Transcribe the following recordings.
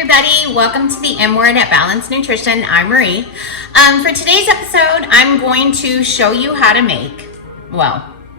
everybody, welcome to the M Word at Balanced Nutrition. I'm Marie. For today's episode, I'm going to show you how to make,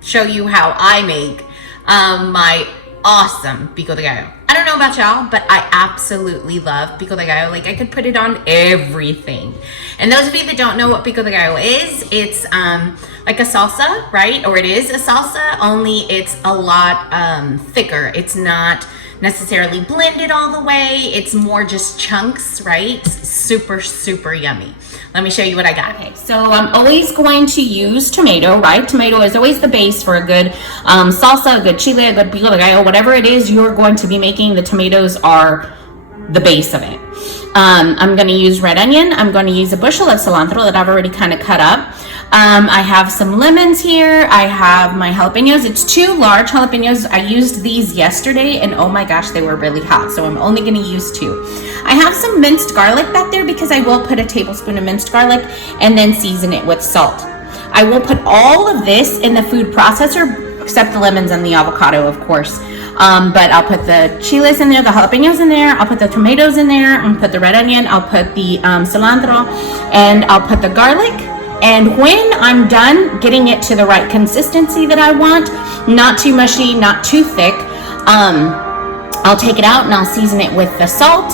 show you how I make my awesome Pico de Gallo. I don't know about y'all, but I absolutely love Pico de Gallo. Like, I could put it on everything. And those of you that don't know what Pico de Gallo is, it's like a salsa, right? Or it is a salsa, only it's a lot thicker. It's not necessarily blended all the way. It's more just chunks, right? Super, super yummy. Let me show you what I got. Okay, so I'm always going to use tomato, right? Tomato is always the base for a good salsa, a good chile, a good pico de gallo, whatever it is you're going to be making, the tomatoes are the base of it. I'm going to use red onion. I'm going to use a bushel of cilantro that I've already kind of cut up. I have some lemons here. I have my jalapenos. It's 2 large jalapenos. I used these yesterday and oh my gosh, they were really hot. So I'm only going to use 2. I have some minced garlic back there because I will put a tablespoon of minced garlic and then season it with salt. I will put all of this in the food processor except the lemons and the avocado, of course. But I'll put the chiles in there, the jalapenos in there, I'll put the tomatoes in there, I'll put the red onion, I'll put the cilantro, and I'll put the garlic. And when I'm done getting it to the right consistency that I want, not too mushy, not too thick, I'll take it out and I'll season it with the salt,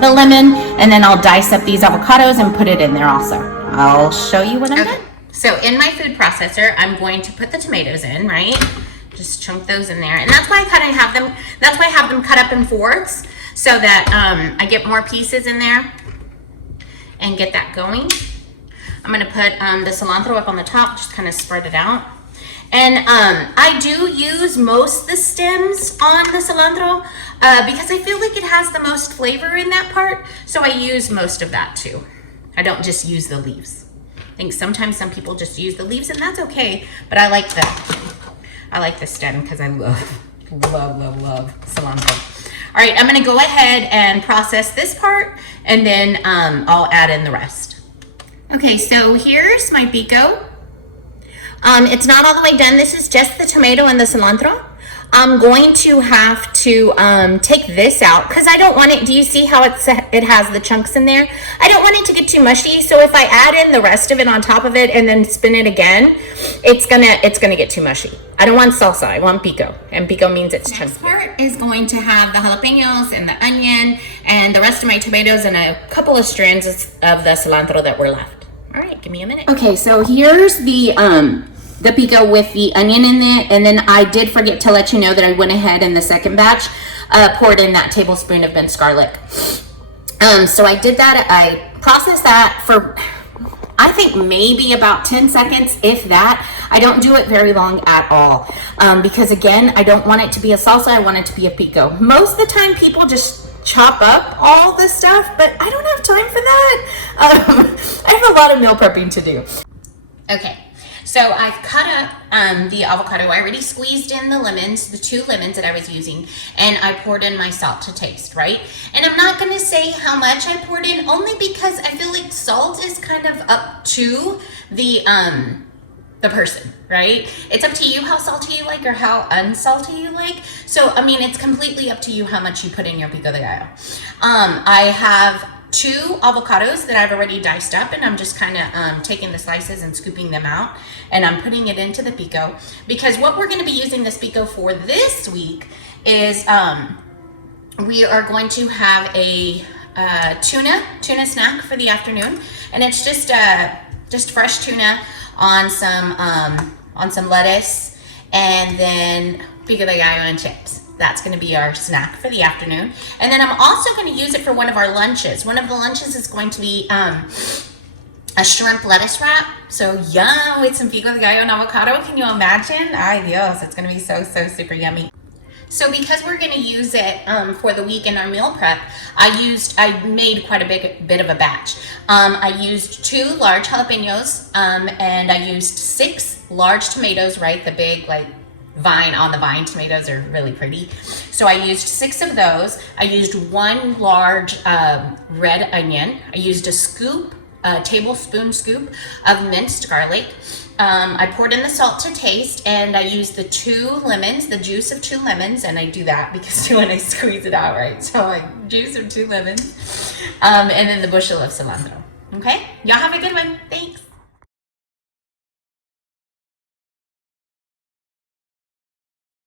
the lemon, and then I'll dice up these avocados and put it in there also. I'll show you when I'm done. So in my food processor, I'm going to put the tomatoes in, right? Just chunk those in there. And that's why I kind of have them, that's why I have them cut up in fourths so that I get more pieces in there and get that going. I'm gonna put the cilantro up on the top, just kind of spread it out. And I do use most of the stems on the cilantro because I feel like it has the most flavor in that part. So I use most of that too. I don't just use the leaves. I think sometimes some people just use the leaves and that's okay, but I like the stem because I love cilantro. All right, I'm gonna go ahead and process this part and then I'll add in the rest. Okay, so here's my pico. It's not all the way done. This is just the tomato and the cilantro. I'm going to have to take this out because I don't want it. Do you see how it has the chunks in there? I don't want it to get too mushy. So if I add in the rest of it on top of it and then spin it again, it's gonna get too mushy. I don't want salsa. I want pico, and pico means it's chunky. Next part is going to have the jalapenos and the onion and the rest of my tomatoes and a couple of strands of the cilantro that were left. All right, give me a minute. Okay, so here's the pico with the onion in it, and then I did forget to let you know that I went ahead in the second batch, poured in that tablespoon of minced garlic. So I did that. I processed that for, I think maybe about 10 seconds, if that. I don't do it very long at all because again, I don't want it to be a salsa. I want it to be a pico. Most of the time, people just chop up all the stuff, but I don't have time for that. I have a lot of meal prepping to do. Okay, so I've cut up the avocado. I already squeezed in the lemons, the 2 lemons that I was using, and I poured in my salt to taste, right? And I'm not gonna say how much I poured in, only because I feel like salt is kind of up to the person, right? It's up to you how salty you like or how unsalty you like. So, I mean, it's completely up to you how much you put in your pico de gallo. I have 2 avocados that I've already diced up and I'm just kind of taking the slices and scooping them out and I'm putting it into the pico because what we're going to be using this pico for this week is we are going to have a tuna snack for the afternoon, and it's just fresh tuna on some lettuce and then pico de gallo and chips. That's going to be our snack for the afternoon. And then I'm also going to use it for one of our lunches. One of the lunches is going to be a shrimp lettuce wrap. So yum, with some pico de gallo and avocado. Can you imagine? Ay Dios, it's going to be so super yummy. So because we're going to use it for the week in our meal prep, I made quite a bit of a batch. I used 2 large jalapenos and I used 6 large tomatoes, right? The big like vine tomatoes are really pretty. So I used 6 of those. I used 1 large red onion. I used a scoop tablespoon scoop of minced garlic. I poured in the salt to taste, and I used the 2 lemons, the juice of 2 lemons, and I do that because when I squeeze it out, right? So like juice of 2 lemons, and then the bushel of cilantro. Okay, y'all have a good one. Thanks.